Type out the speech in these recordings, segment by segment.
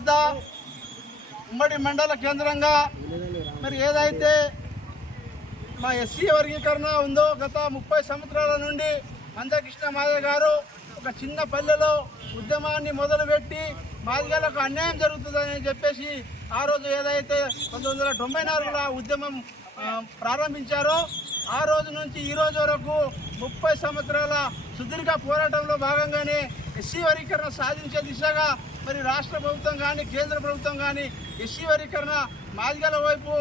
వద్ద ఉమ్మడి మండల కేంద్రంగా మరి ఏదైతే మా ఎస్సీ వర్గీకరణ ఉందో గత 30 సంవత్సరాల నుండి మందకృష్ణ మాదిగ గారు ఒక చిన్న పల్లెలో ఉద్యమాన్ని మొదలుపెట్టి మాదిగలకు అన్యాయం జరుగుతుందని చెప్పేసి ఆ రోజు ఏదైతే 1994లో ఉద్యమం ప్రారంభించారో ఆ రోజు నుంచి ఈ రోజు వరకు 30 సంవత్సరాల సుదీర్ఘ పోరాటంలో భాగంగానే ఎస్సీ వర్గీకరణ సాధించే దిశగా మరి రాష్ట్ర ప్రభుత్వం కానీ కేంద్ర ప్రభుత్వం కానీ ఎస్సీ వర్గీకరణ మాదిగల వైపు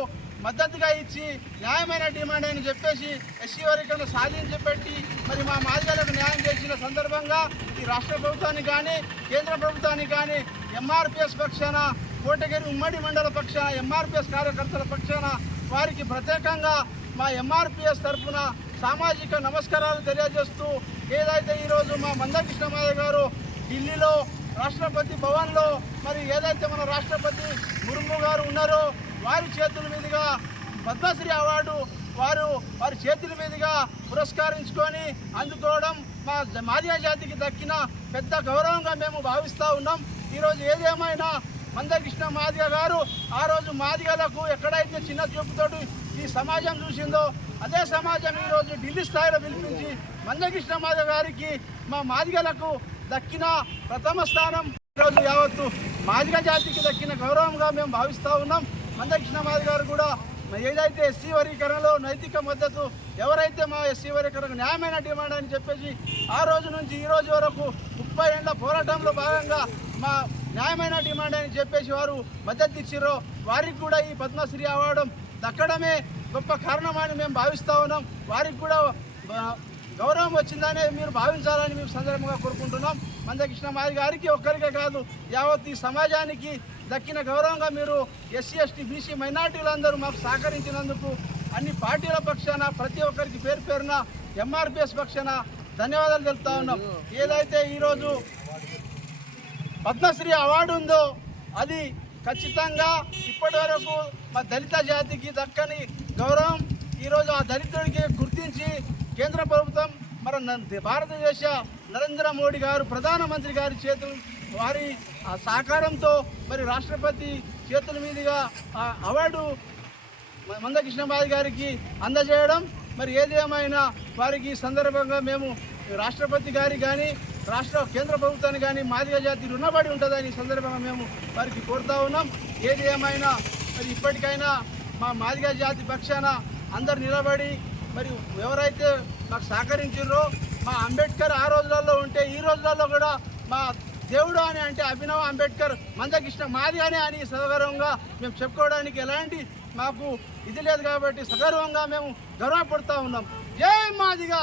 మద్దతుగా ఇచ్చి న్యాయమైన డిమాండ్ అని చెప్పేసి ఎస్సీ వర్గీకరణ సాధించి మరి మా మాదిగలకు న్యాయం చేసిన సందర్భంగా ఈ రాష్ట్ర ప్రభుత్వానికి కానీ కేంద్ర ప్రభుత్వానికి కానీ ఎంఆర్పిఎస్ పక్షాన కోటగిరి ఉమ్మడి మండల పక్షాన ఎంఆర్పిఎస్ కార్యకర్తల పక్షాన వారికి ప్రత్యేకంగా మా ఎంఆర్పిఎస్ తరఫున సామాజిక నమస్కారాలు తెలియజేస్తూ ఏదైతే ఈరోజు మా మందకృష్ణ మాదిగ గారు ఢిల్లీలో రాష్ట్రపతి భవన్లో మరి ఏదైతే మన రాష్ట్రపతి ముర్ము గారు ఉన్నారో వారి చేతుల మీదుగా పద్మశ్రీ అవార్డు వారి చేతుల మీదుగా పురస్కరించుకొని అందుకోవడం మా మాదిగ జాతికి దక్కిన పెద్ద గౌరవంగా మేము భావిస్తూ ఉన్నాం. ఈరోజు ఏదేమైనా మందకృష్ణ మాదిగ గారు ఆ రోజు మాదిగలకు ఎక్కడైతే చిన్న చూపుతోటి ఈ సమాజం చూసిందో అదే సమాజం ఈరోజు ఢిల్లీ స్థాయిలో పిలిపించి మందకృష్ణ మాదిగ గారికి మా మాదిగలకు దక్కిన ప్రథమ స్థానం ఈరోజు యావత్తు మాదిగ జాతికి దక్కిన గౌరవంగా మేము భావిస్తూ ఉన్నాం. మందకృష్ణ మాదిగ గారు కూడా ఏదైతే ఎస్సీ వర్గీకరణలో నైతిక మద్దతు ఎవరైతే మా ఎస్సీ వర్గీకరణకు న్యాయమైన డిమాండ్ అని చెప్పేసి ఆ రోజు నుంచి ఈ రోజు వరకు 30 ఏళ్ల పోరాటంలో భాగంగా మా న్యాయమైన డిమాండ్ అని చెప్పేసి వారు మద్దతు ఇచ్చారో వారికి కూడా ఈ పద్మశ్రీ అవార్డు దక్కడమే గొప్ప కారణమని మేము భావిస్తూ ఉన్నాం. వారికి కూడా గౌరవం వచ్చిందనే మీరు భావించాలని మేము సందర్భంగా కోరుకుంటున్నాం. మందకృష్ణ మాదిగ గారికి ఒక్కరికే కాదు యావత్ ఈ సమాజానికి దక్కిన గౌరవంగా మీరు ఎస్సీ ఎస్టీ బీసీ మైనార్టీలందరూ మాకు సహకరించినందుకు అన్ని పార్టీల పక్షాన ప్రతి ఒక్కరికి పేరు పేరున ఎంఆర్పిఎస్ పక్షాన ధన్యవాదాలు తెలుపుతా ఉన్నాం. ఏదైతే ఈరోజు పద్మశ్రీ అవార్డు ఉందో అది ఖచ్చితంగా ఇప్పటి వరకు మా దళిత జాతికి దక్కని గౌరవం ఈరోజు ఆ దళితుడికి గుర్తించి కేంద్ర ప్రభుత్వం మన భారతదేశ నరేంద్ర మోడీ గారు ప్రధానమంత్రి గారి చేతులు వారి సహకారంతో మరి రాష్ట్రపతి చేతుల మీదుగా ఆ అవార్డు మందకృష్ణ మాదిగ గారికి అందజేయడం మరి ఏదేమైనా వారికి సందర్భంగా మేము రాష్ట్రపతి గారికి కానీ కేంద్ర ప్రభుత్వానికి కానీ మాదిగ జాతి రుణపడి ఉంటుందని సందర్భంగా మేము వారికి కోరుతా ఉన్నాం. ఏది ఏమైనా మరి ఇప్పటికైనా మా మాదిగ జాతి పక్షాన అందరు నిలబడి మరి ఎవరైతే మాకు సహకరించారో మా అంబేద్కర్ ఆ రోజులలో ఉంటే ఈ రోజులలో కూడా మా దేవుడు అని అంటే అభినవ్ అంబేద్కర్ మందకృష్ణ మాదిగనే అని సగర్వంగా మేము చెప్పుకోవడానికి ఎలాంటి మాకు ఇది లేదు కాబట్టి సగర్వంగా మేము గర్వపడుతూ ఉన్నాం. జై మాదిగ.